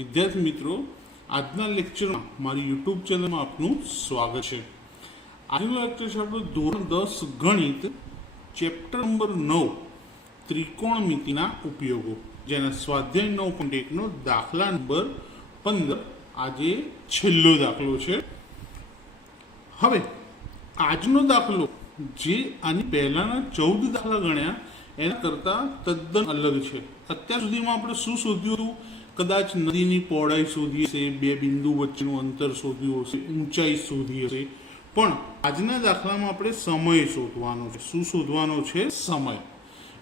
વિદ્યાર્થી મિત્રો, આજના લેક્ચરમાં મારી યુટ્યુબ ચેનલમાં આપનું સ્વાગત છે. આજનું લેક્ચર છે આપણું ધોરણ 10 ગણિત ચેપ્ટર નંબર 9 ત્રિકોણમિતિના ઉપયોગો, જેના સ્વાધ્યાય 9.1 નો દાખલા નંબર 15 આજે છેલ્લો દાખલો છે. હવે આજનો દાખલો જે આની પહેલાના 14 દાખલા ગણ્યા એના કરતાં તદ્દન અલગ છે. અત્યાર સુધીમાં આપણે શું શોધ્યું હતું? કદાચ નદીની પહોળાઈ શોધી હશે, બે બિંદુ વચ્ચેનું અંતર શોધ્યું હશે, ઊંચાઈ શોધી હશે. પણ આજના દાખલામાં આપણે સમય શોધવાનો છે. શું શોધવાનો છે? સમય.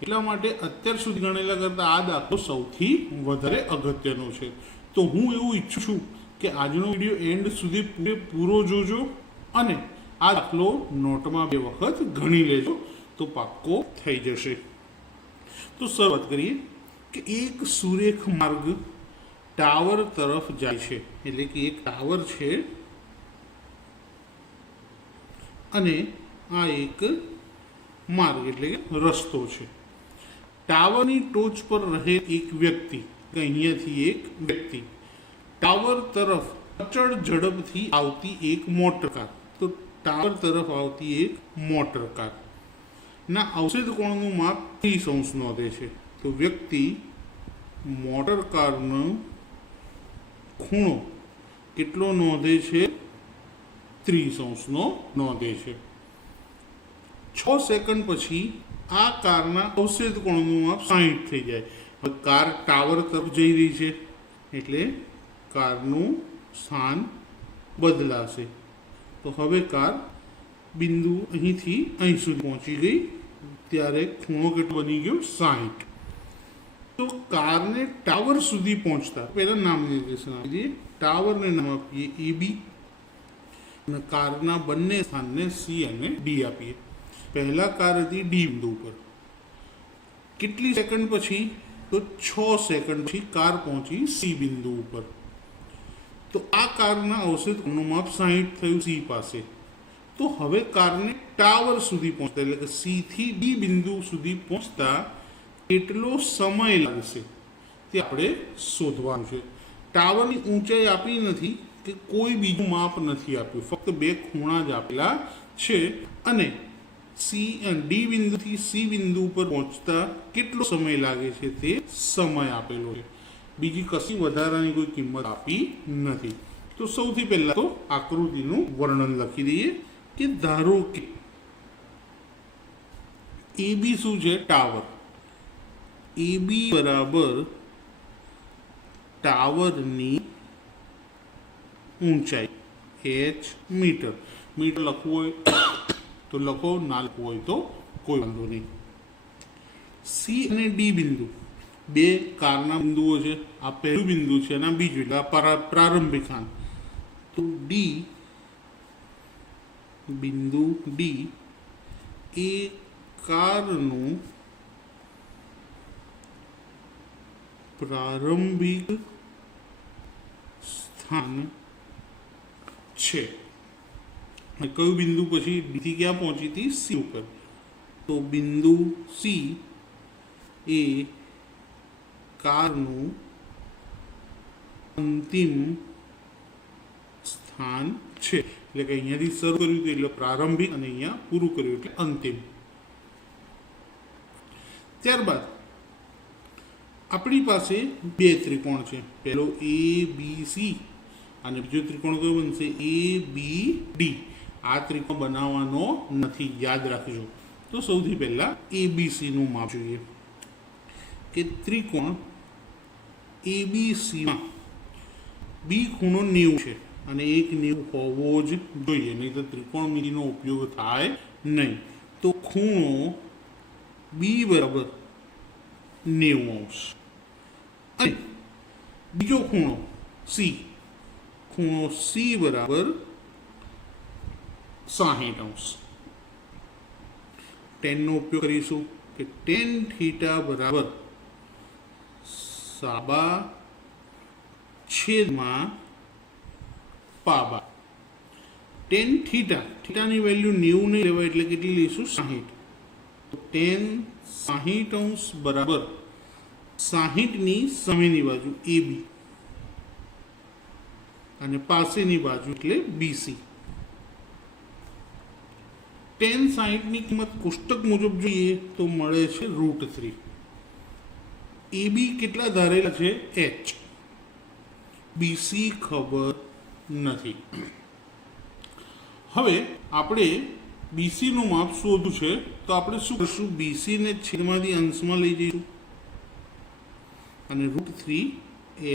એટલા માટે અત્યાર સુધી ગણેલા કરતાં આ દાખલો સૌથી વધારે અગત્યનો છે. તો હું એવું ઈચ્છું છું કે આજનો વિડીયો એન્ડ સુધી પૂરો જોજો અને આ દાખલો નોટમાં 2 વખત ગણી લેજો તો પાક્કો થઈ જશે. તો શરૂઆત કરીએ કે એક સુરેખ માર્ગ ટાવર તરફ જાય છે. એટલે કે એક ટાવર છે અને આ એક માર્ગ એટલે કે રસ્તો છે. ટાવરની ટોચ પર રહે એક વ્યક્તિ, કે અહીંયાથી એક વ્યક્તિ, ટાવર તરફ અચળ ઝડપથી આવતી એક મોટર કાર. તો ટાવર તરફ આવતી એક મોટર કાર ના અવક્ષેપ કોણનું માપ 30° નોંધે છે. તો વ્યક્તિ મોટર કારનો ખૂણો કેટલો નોંધે છે? 30° નોંધે છે. 6 સેકન્ડ પછી આ કારના અવક્ષેપ કોણનું માપ 60 થઈ જાય. હવે કાર ટાવર તરફ જઈ રહી છે એટલે કારનું સ્થાન બદલાશે. તો હવે કાર બિંદુ અહીંથી અહીં સુધી પહોંચી ગઈ ત્યારે ખૂણો કેટલો બની ગયો? 60. તો કારને ટાવર સુધી પહોંચતા પહેલા નામ નિર્દેશન આપી દઈએ. ટાવરને નામ આપીએ AB અને કારના બંને સ્થાનને C અને D આપીએ. પહેલા કાર હતી D બિંદુ ઉપર. કેટલી સેકન્ડ પછી? તો 6 સેકન્ડ પછી કાર પહોંચી C બિંદુ ઉપર. તો આ કારના અવક્ષેપ કોણનું માપ 60 થયું C પાસે. તો હવે કારને ટાવર સુધી પહોંચતા એટલે કે C થી D બિંદુ સુધી પહોંચતા કેટલો સમય લાગશે તે આપણે શોધવાનું છે. ટાવરની ઊંચાઈ આપી નથી કે કોઈ બીજું માપ નથી આપ્યું, ફક્ત 2 ખૂણા જ આપેલા છે અને D બિંદુથી C બિંદુ ઉપર પહોંચતા કેટલો સમય લાગે છે તે સમય આપેલો છે. બીજી કશી વધારાની કોઈ કિંમત આપી નથી. તો સૌથી પહેલા તો આકૃતિનું વર્ણન લખી દઈએ કે ધારો કે AB શું છે? ટાવર. AB બરાબર ટાવરની ઊંચાઈ h મીટર. મીટર લખવું હોય તો લખો, ના લખવું હોય તો કોઈ વાંધો નહીં. C અને D બિંદુ 2 કારના બિંદુઓ છે. આ પહેલું બિંદુ છે અને બીજું એટલે આ પ્રારંભિક સ્થાન. તો D બિંદુ D એ કારનું પ્રારંભિક સ્થાન છે. કયું બિંદુ પછી D થી ક્યાં પહોંચી હતી? C ઉપર. તો બિંદુ C એ કારનું અંતિમ સ્થાન છે. એટલે કે અહીંયાથી શરૂ કર્યું હતું એટલે પ્રારંભિક અને અહીંયા પૂરું કર્યું એટલે અંતિમ. ત્યારબાદ આપણી પાસે 2 ત્રિકોણ છે. પહેલો ABC અને બીજો ત્રિકોણ કયો બનશે? ABD. આ ત્રિકોણ બનાવવાનો નથી, યાદ રાખજો. તો સૌથી પહેલા ABC નું માપ જોઈએ કે ત્રિકોણ ABCમાં B ખૂણો 90 છે અને 190 હોવો જ જોઈએ, નહીં તો ત્રિકોણમિતિનો ઉપયોગ થાય નહીં. તો ખૂણો B બરાબર 90° અને બીજો ખૂણો C બરાબર 60°. ટેનનો ઉપયોગ કરીશું કે tan થીટા બરાબર સાબા છેદમાં પાબા. tan થીટાની વેલ્યુ 90 નહીં લેવાય એટલે કેટલી લઈશું? 60. તો tan 60° બરાબર 60ની સામેની બાજુ AB અને પાસેની બાજુ એટલે BC. tan 60ની કિંમત કોષ્ટક મુજબ જોઈએ તો મળે છે √3. AB કેટલા ધારેલા છે? H. BC ખબર નથી. હવે આપણે BC નું માપ શોધવું છે તો આપણે શું કરશું? BC ને છેદમાંથી અંશમાં લઈ જઈશું અને √3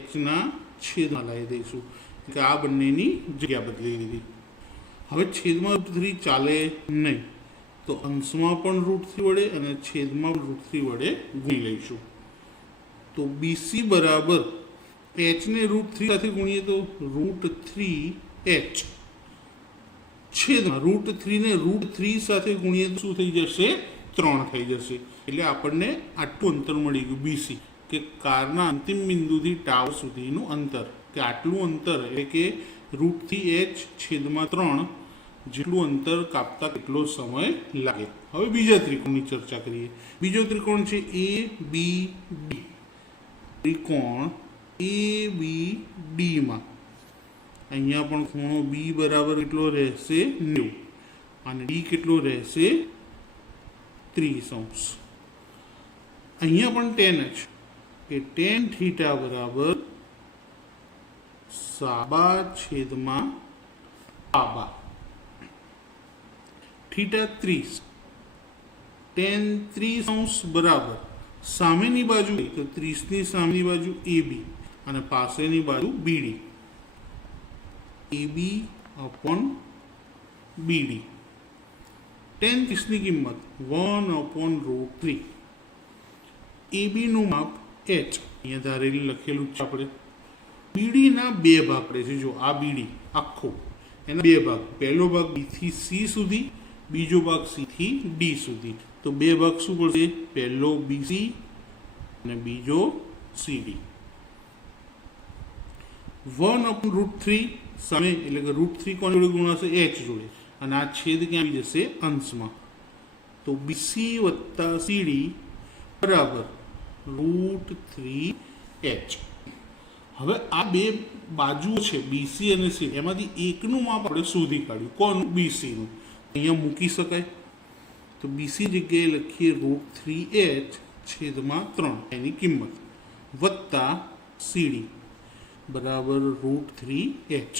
H ના છેદમાં લાવી દઈશું કે આ બંનેની જગ્યા બદલી દીધી. હવે છેદમાં √3 ચાલે નહીં તો અંશમાં પણ √3 વડે અને છેદમાં √3 વડે ગુણી લઈશું. તો BC બરાબર H ને √3 સાથે ગુણીએ તો √3H છેદમાં √3 ને √3 સાથે ગુણીએ તો શું થઈ જશે? 3 થઈ જશે. એટલે આપણને આટલું અંતર મળી ગયું BC, કે કારના અંતિમ બિંદુથી ટાવર સુધીનું અંતર, કે આટલું અંતર એટલે કે √3H છેદમાં 3 જેટલું અંતર કાપતા કેટલો સમય લાગે. હવે બીજા ત્રિકોણની ચર્ચા કરીએ. બીજો ત્રિકોણ છે ABD. ત્રિકોણ ABD માં અહીંયા પણ ખૂણો B બરાબર કેટલો રહેશે? 90 અને D કેટલો રહેશે? 30°. અહીંયા પણ tan H કે tan θ બરાબર સાબા છેદમાં આબા. θ 30. tan 30° બરાબર સામેની બાજુ તો 30ની સામેની બાજુ AB અને પાસેની બાજુ BD. AB upon BD. tan 30ની કિંમત 1/√3. AB નું માપ H અહીંયા ધારેલી લખેલું છે આપણે. BD ના બે ભાગ પડે છે. જો આ BD આખો એના બે ભાગ, પહેલો ભાગ B થી C સુધી, બીજો ભાગ C થી D સુધી. તો બે ભાગ શું પડશે? પહેલો BC અને બીજો CD. 1/√3 સામે એટલે કે √3 કોની જોડે ગુણાશે? H જોડે, અને આ છેદ ક્યાં આવી જશે? અંશમાં. તો BC વત્તા CD બરાબર √3H. હવે આ બે બાજુઓ છે BC અને CD, એમાંથી એકનું માપ આપણે શોધી કાઢ્યું. કોનું? BC નું. અહીંયા મૂકી શકાય તો BC જગ્યાએ લખીએ √3H છેદમાં 3 એની કિંમત વત્તા CD બરાબર √3H.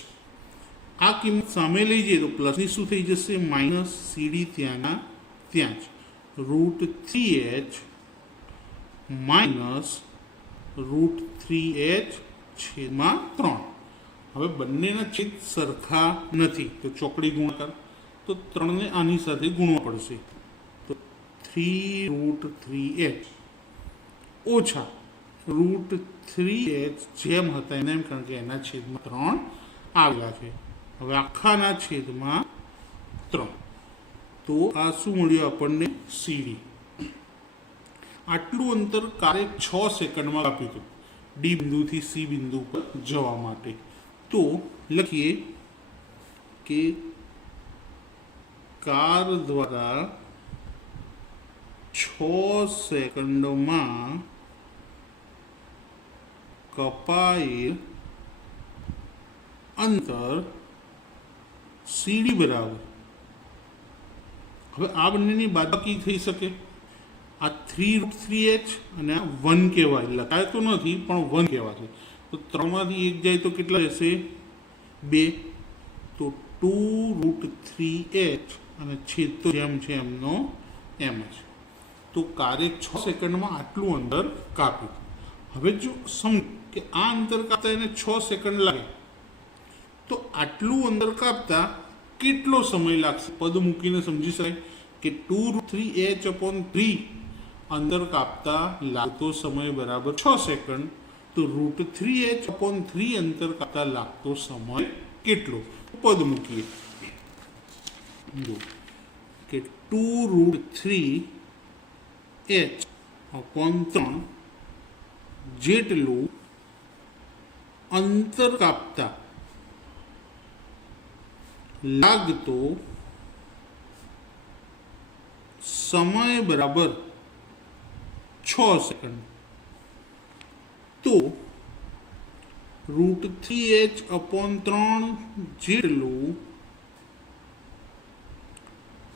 આ કિંમત સામે લઈ જઈએ તો પ્લસની શું થઈ જશે? માઇનસ. CD ત્યાંના ત્યાં જ. √3H માઇનસ √3H છેદમાં 3. હવે બંનેના છેદ સરખા નથી તો ચોકડી ગુણાકાર, તો 3 ને આની સાથે ગુણવા પડશે. તો 3√3H ઓછા √3H જેમ હતા એમ, કારણ કે એના છેદમાં 3 આવેલા છે. હવે આખાના છેદમાં 3. તો આ શું મળ્યું આપણને? CD. આટલું અંતર કારે 6 સેકન્ડમાં કાપ્યું હતું D બિંદુથી C બિંદુ પર જવા માટે. તો લખીએ કે કાર દ્વારા 6 સેકન્ડમાં કપાયેલ અંતર CD બરાબર, હવે આ બંનેની બાદબાકી થઈ શકે. આ 3√3H અને આ 1 કહેવાય, લખાય તો નથી પણ 1 કહેવાય. તો 3 માંથી 1 જાય તો કેટલા રહેશે? 2. તો 2√3H અને છેદ તો જેમ છે એમનો એમ જ. તો કારે 6 સેકન્ડમાં આટલું અંતર કાપ્યું. હવે જો સમજ કે આ અંતર કાપતા એને 6 સેકન્ડ લાગે, તો આટલું અંતર કાપતા કેટલો સમય લાગશે? પદ મૂકીને સમજી શકાય કે 2√3H/3 અંતર કાપતા લાગતો સમય બરાબર 6 સેકન્ડ. તો √3H/3 અંતર કાપતા લાગતો સમય કેટલો? પદ મૂકીએ કે 2√3H/3 જેટલું અંતર કાપતા લાગતો સમય બરાબર 6 સેકન્ડ. તો √3h/3 જેટલું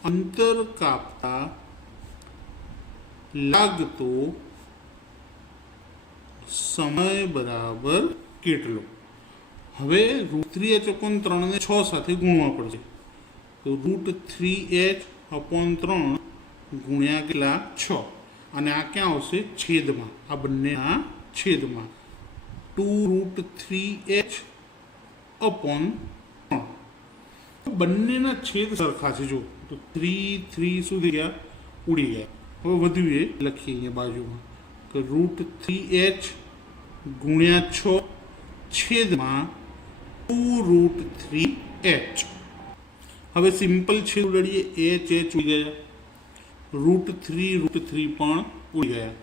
અંતર કાપતા લાગતો સમય બરાબર કેટલો? હવે √3h/3 ને 6 સાથે ગુણવા પડશે. તો √3h/3 ગુણ્યા કેટલા? 6. અને આ ક્યાં આવશે? છેદમાં. આ બંનેના છેદમાં 2√3h/3. બંનેના છેદ સરખા છે. જો તો 3 શું થઈ ગયા? ઉડી ગયા. હવે વધ્યું એ લખીએ અહીંયા બાજુમાં કે √3h ગુણ્યા 6 છેદમાં 2√3h. હવે સિમ્પલ છેદ ઉડાડીએ. h ઉડી ગયા. √3 પણ ઉડી ગયા.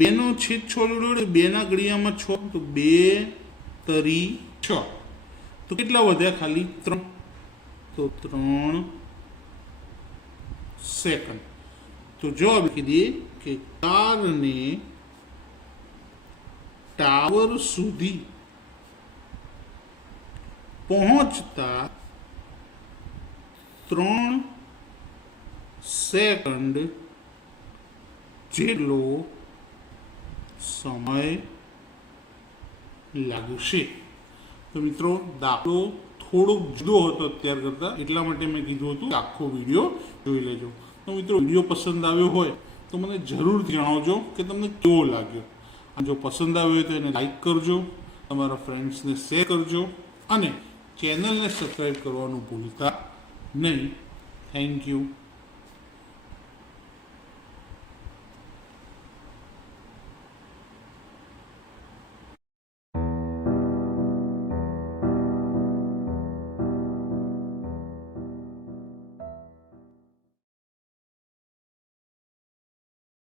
2 નો છેદ 6 ઉડાડે. 2 ના ઘડિયામાં 6 તો 2 તરી 6. તો કેટલા વધ્યા? ખાલી 3. તો 3 સેકન્ડ. તો જવાબ કીધીએ કે કારને ટાવર સુધી પહોંચતા 3 સેકન્ડ જેટલો સમય લાગશે. તો મિત્રો દાખલો થોડોક જુદો હતો અત્યાર કરતાં, એટલા માટે મેં કીધું હતું કે આખો વિડીયો જોઈ લેજો. તો મિત્રો વિડીયો પસંદ આવ્યો હોય તો મને જરૂરથી જણાવજો કે તમને કેવો લાગ્યો. અને જો પસંદ આવ્યો હોય તો એને લાઈક કરજો, તમારા ફ્રેન્ડ્સને શેર કરજો અને ચેનલને સબસ્ક્રાઈબ કરવાનું ભૂલતા નહીં. Thank you.